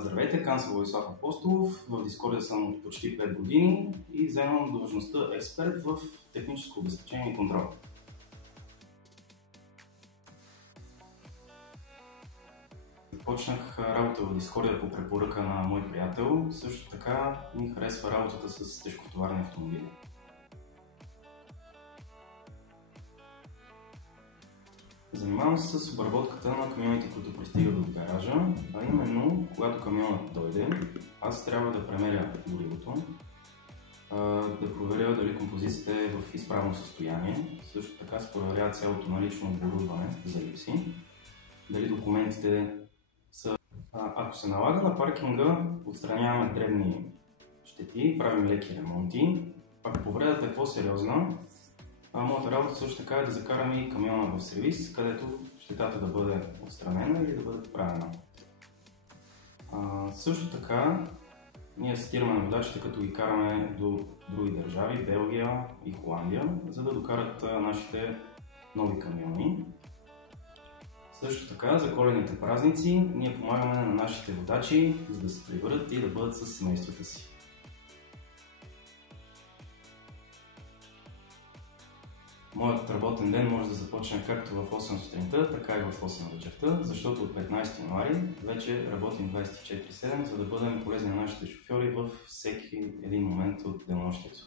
Здравейте, казвам се Владислав Апостолов, в Discord съм от почти 5 години и заемам длъжността експерт в техническо обезпечение и контрол. Започнах работа в Discord по препоръка на мой приятел, също така ми харесва работата с тежкотоварни автомобили. Занимавам се с обработката на камионите, които пристигат от гаража, а именно, когато камионът дойде, аз трябва да премеря горивото, да проверя дали композицията е в изправно състояние, също така се проверява цялото налично оборудване за липси, дали документите са... Ако се налага на паркинга, отстраняваме дребни щети, правим леки ремонти, ако повредата е по-сериозна, моята работа също така е да закарам и камиона в сервис, където щетата да бъде отстранена или да бъде поправена. Също така, ние асистираме на водачите, като ги караме до други държави, Белгия и Холандия, за да докарат нашите нови камиони. Също така, за коледните празници ние помагаме на нашите водачи, за да се приберат и да бъдат със семействата си. Моят работен ден може да започне както в 8 сутринта, така и в 8 вечерта, защото от 15 януари вече работим 24/7, за да бъдем полезни на нашите шофьори във всеки един момент от денонощието.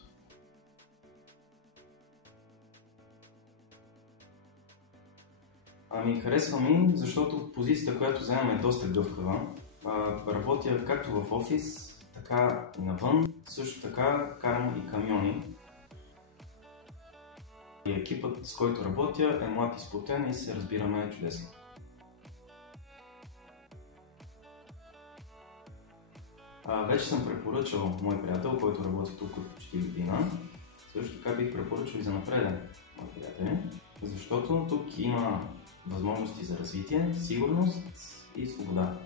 Харесва ми, защото позицията, която заемам, е доста гъвкава. Работя както в офис, така и навън, също така карам и камиони. И екипът, с който работя, е млад и сплотен и се разбираме чудесно. Вече съм препоръчал мой приятел, който работи тук от почти година. Също така бих препоръчал и за напред мои приятели, защото тук има възможности за развитие, сигурност и свобода.